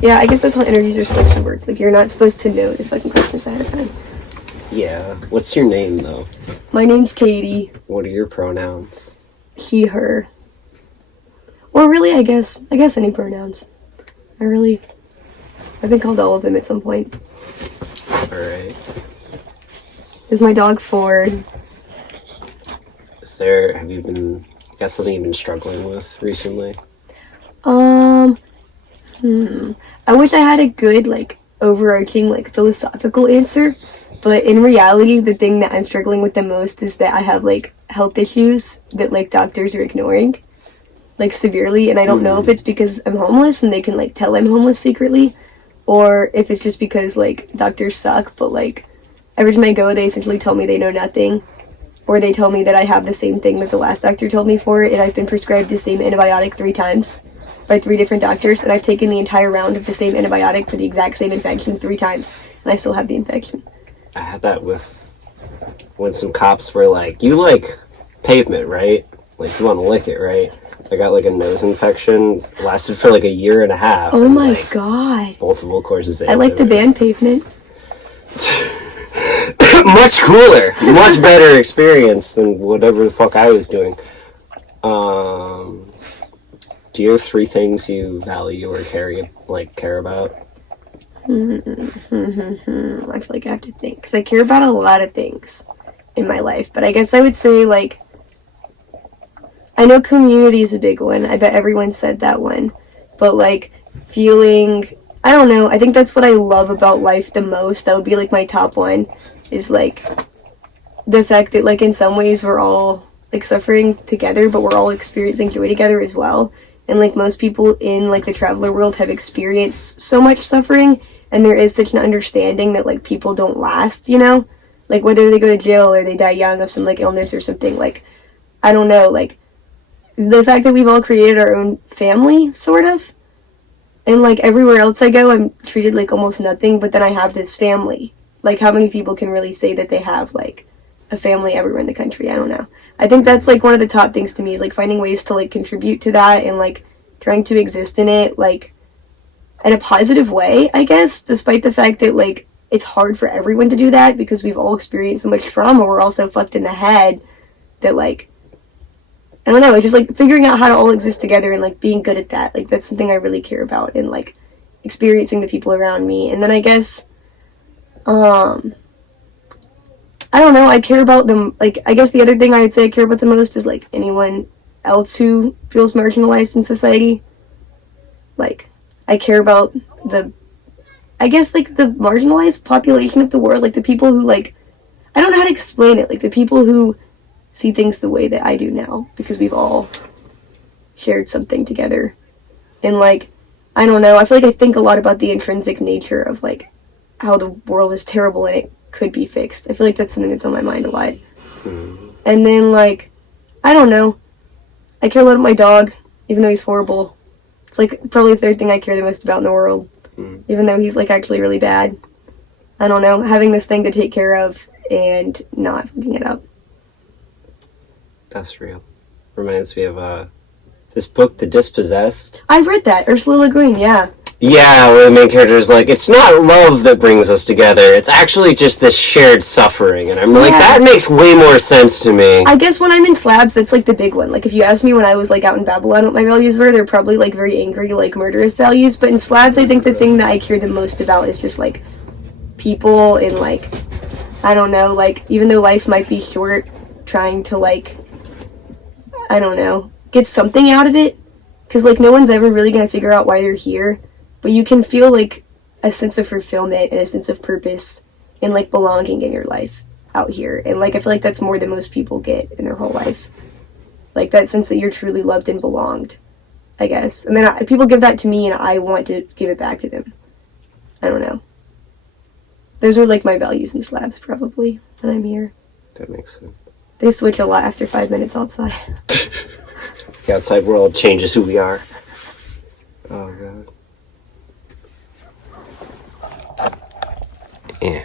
Yeah, I guess that's how interviews are supposed to work. Like, you're not supposed to know the fucking questions ahead of time. Yeah. What's your name, though? My name's Katie. What are your pronouns? He, her. Or really, I guess any pronouns. I've been called all of them at some point. Alright. Is my dog Ford. Have you got something you've been struggling with recently? I wish I had a good, like, overarching, like, philosophical answer, but in reality, the thing that I'm struggling with the most is that I have, like, health issues that, like, doctors are ignoring, like, severely, and I don't know if it's because I'm homeless and they can, like, tell I'm homeless secretly, or if it's just because, like, doctors suck, but, like, every time I go, they essentially tell me they know nothing, or they tell me that I have the same thing that the last doctor told me for, and I've been prescribed the same antibiotic 3 times by 3 different doctors, and I've taken the entire round of the same antibiotic for the exact same infection 3 times, and I still have the infection. I had that when some cops were like, you like pavement, right? Like, you want to lick it, right? I got, like, a nose infection, lasted for, like, a year and a half. Oh my like, god. Multiple courses of I like the band Pavement. Much cooler, much better experience than whatever the fuck I was doing. Do you have 3 things you value or care about? I feel like I have to think, because I care about a lot of things in my life, but I guess I would say, like, I know community is a big one. I bet everyone said that one. But, like, feeling, I don't know, I think that's what I love about life the most. That would be, like, my top one, is, like, the fact that, like, in some ways we're all, like, suffering together, but we're all experiencing joy together as well. And, like, most people in, like, the traveler world have experienced so much suffering, and there is such an understanding that, like, people don't last, you know? Like, whether they go to jail or they die young of some, like, illness or something, like, I don't know, like, the fact that we've all created our own family, sort of, and, like, everywhere else I go, I'm treated like almost nothing, but then I have this family. Like, how many people can really say that they have, like, a family everywhere in the country? I don't know. I think that's, like, one of the top things to me, is, like, finding ways to, like, contribute to that and, like, trying to exist in it, like, in a positive way, I guess, despite the fact that, like, it's hard for everyone to do that because we've all experienced so much trauma. We're all so fucked in the head that, like, I don't know, it's just, like, figuring out how to all exist together and, like, being good at that. Like, that's something I really care about, and, like, experiencing the people around me. And then I guess, I don't know, I care about them, like, I guess the other thing I would say I care about the most is, like, anyone else who feels marginalized in society. Like, I care about I guess, like, the marginalized population of the world, like, the people who, like, I don't know how to explain it, like, the people who see things the way that I do now, because we've all shared something together. And, like, I don't know, I feel like I think a lot about the intrinsic nature of, like, how the world is terrible and it could be fixed. I feel like that's something that's on my mind a lot. And then, like, I don't know, I care a lot about my dog, even though he's horrible. It's, like, probably the 3rd thing I care the most about in the world, even though he's, like, actually really bad. I don't know, having this thing to take care of and not fucking it up. That's real. Reminds me of this book, The Dispossessed. I've read that, Ursula Le Guin, yeah. Yeah, where the main character is like, it's not love that brings us together, it's actually just this shared suffering. And I'm like, that makes way more sense to me. I guess when I'm in slabs, that's, like, the big one. Like, if you asked me when I was, like, out in Babylon what my values were, they're probably, like, very angry, like, murderous values. But in slabs, I think the thing that I care the most about is just, like, people and, like, I don't know, like, even though life might be short, trying to, like, I don't know, get something out of it. Because, like, no one's ever really going to figure out why they're here. But you can feel, like, a sense of fulfillment and a sense of purpose and, like, belonging in your life out here. And, like, I feel like that's more than most people get in their whole life. Like, that sense that you're truly loved and belonged, I guess. And then people give that to me, and I want to give it back to them. I don't know. Those are, like, my values in slabs, probably, when I'm here. That makes sense. They switch a lot after 5 minutes outside. The outside world changes who we are. Oh, God. Yeah.